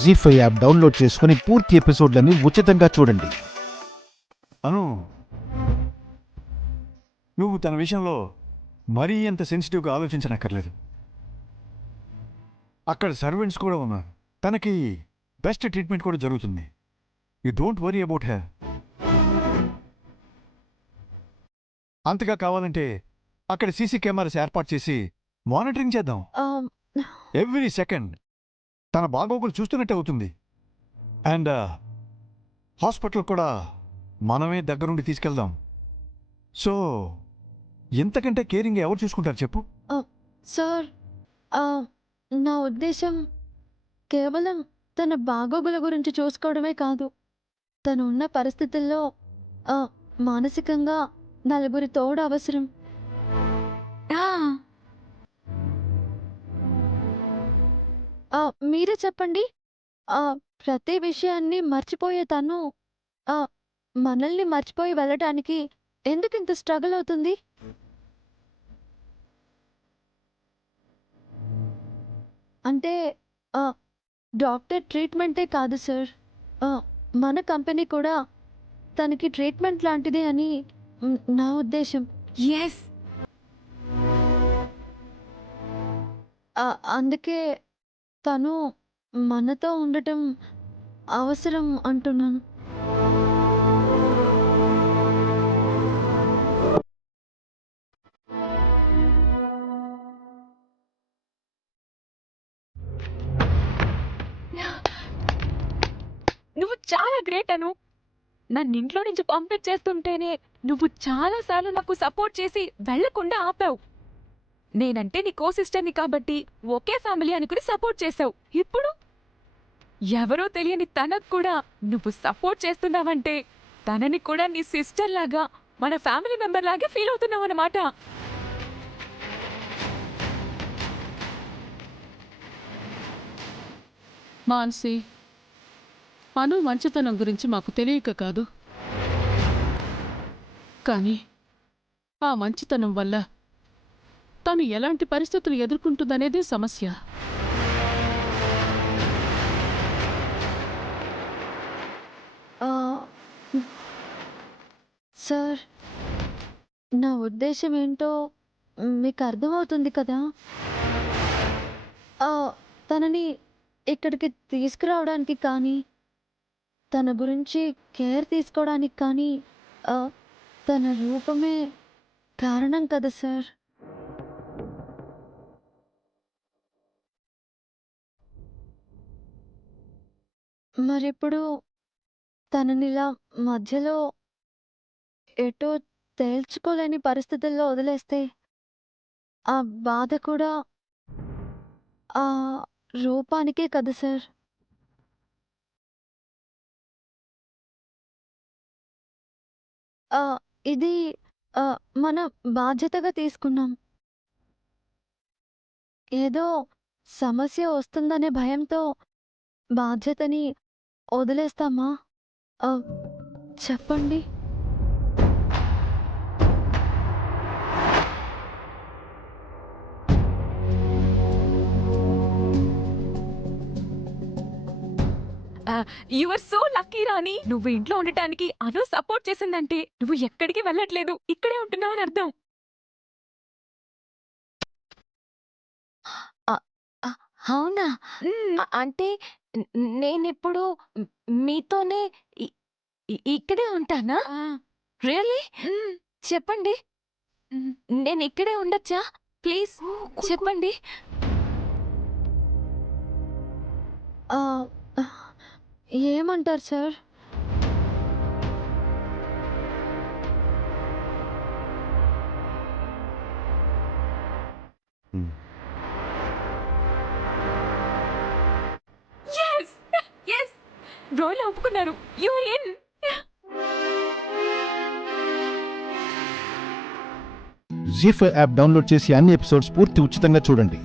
జీ5 app download చేసుకుని పూర్తి ఎపిసోడ్లని ఉచితంగా చూడండి. అను, నువ్వు తన విషయంలో మరీ అంత సెన్సిటివ్గా ఆలోచించనక్కర్లేదు. అక్కడ సర్వెంట్స్ కూడా ఉన్నారు. తనకి బెస్ట్ ట్రీట్మెంట్ కూడా జరుగుతుంది. You don't worry about her. అంతగా కావాలంటే అక్కడ సీసీ కెమెరాస్ ఏర్పాటు చేసి మానిటరింగ్ చేద్దాం. ఎవ్రీ సెకండ్ తన బాగోగులు చూస్తున్నట్టే అవుతుంది. అండ్ హాస్పిటల్ కూడా మనమే దగ్గరుండి తీసుకెళ్దాం. సో ఇంతకంటే కేరింగ్ ఎవరు చూసుకుంటారు చెప్పు? సార్, నా ఉద్దేశం కేవలం తన బాగోగుల గురించి చూసుకోవడమే కాదు, తను ఉన్న పరిస్థితుల్లో మానసికంగా నలుగురి తోడు అవసరం. మీరే చెప్పండి. ప్రతి విషయాన్ని మర్చిపోయే తను మనల్ని మర్చిపోయి వెళ్ళటానికి ఎందుకు ఇంత స్ట్రగుల్ అవుతుంది? అంటే డాక్టర్ ట్రీట్మెంటే కాదు సార్, మన కంపెనీ కూడా తనకి ట్రీట్మెంట్ లాంటిదే అని నా ఉద్దేశం. ఎస్, అందుకే తను మనతో ఉండటం అవసరం అంటున్నాను. నువ్వు చాలా గ్రేట్ అను. నన్ను ఇంట్లో నుంచి పంపించేస్తుంటేనే నువ్వు చాలాసార్లు నాకు సపోర్ట్ చేసి వెళ్లకుండా ఆపావు. నేనంటే నీ కో సిస్టర్ని కాబట్టి ఒకే ఫ్యామిలీ అనుకుని సపోర్ట్ చేసావు. ఇప్పుడు ఎవరో తెలియని తనకు కూడా నువ్వు సపోర్ట్ చేస్తున్నావంటే తనని కూడా నీ సిస్టర్ లాగా, మన ఫ్యామిలీ మెంబర్ లాగా ఫీల్ అవుతున్నావు అన్నమాట. మాన్సి, అను మంచితనం గురించి మాకు తెలియక కాదు, కానీ ఆ మంచితనం వల్ల తను ఎలాంటి పరిస్థితులు ఎదుర్కొంటుందనేదే సమస్య. సార్, నా ఉద్దేశం ఏంటో మీకు అర్థమవుతుంది కదా? తనని ఇక్కడికి తీసుకురావడానికి కానీ, తన గురించి కేర్ తీసుకోవడానికి కానీ తన రూపమే కారణం కదా సార్. మరిప్పుడు తననిలా మధ్యలో ఎటో తేల్చుకోలేని పరిస్థితుల్లో వదిలేస్తే ఆ బాధ కూడా ఆ రూపానికే కదా సార్. ఇది మన బాధ్యతగా తీసుకున్నాం. ఏదో సమస్య వస్తుందనే భయంతో బాధ్యతని వదిలేస్తామా? చెప్పండి. యు ఆర్ సో లక్కీ రాణి. నువ్వు ఇంట్లో ఉండటానికి అను సపోర్ట్ చేసిందంటే నువ్వు ఎక్కడికి వెళ్ళట్లేదు, ఇక్కడే ఉంటున్నావు అని అర్థం. అవునా? అంటే నేనిప్పుడు మీతోనే ఇక్కడే ఉంటానా? రియల్లీ? చెప్పండి. నేను ఇక్కడే ఉండొచ్చా? ప్లీజ్ చెప్పండి. ఏమంటారు సార్? yes yes రోల్ ఒప్పుకున్నారు. You are in. జీ5 యాప్ డౌన్లోడ్ చేసి అన్ని ఎపిసోడ్స్ పూర్తి ఉచితంగా చూడండి.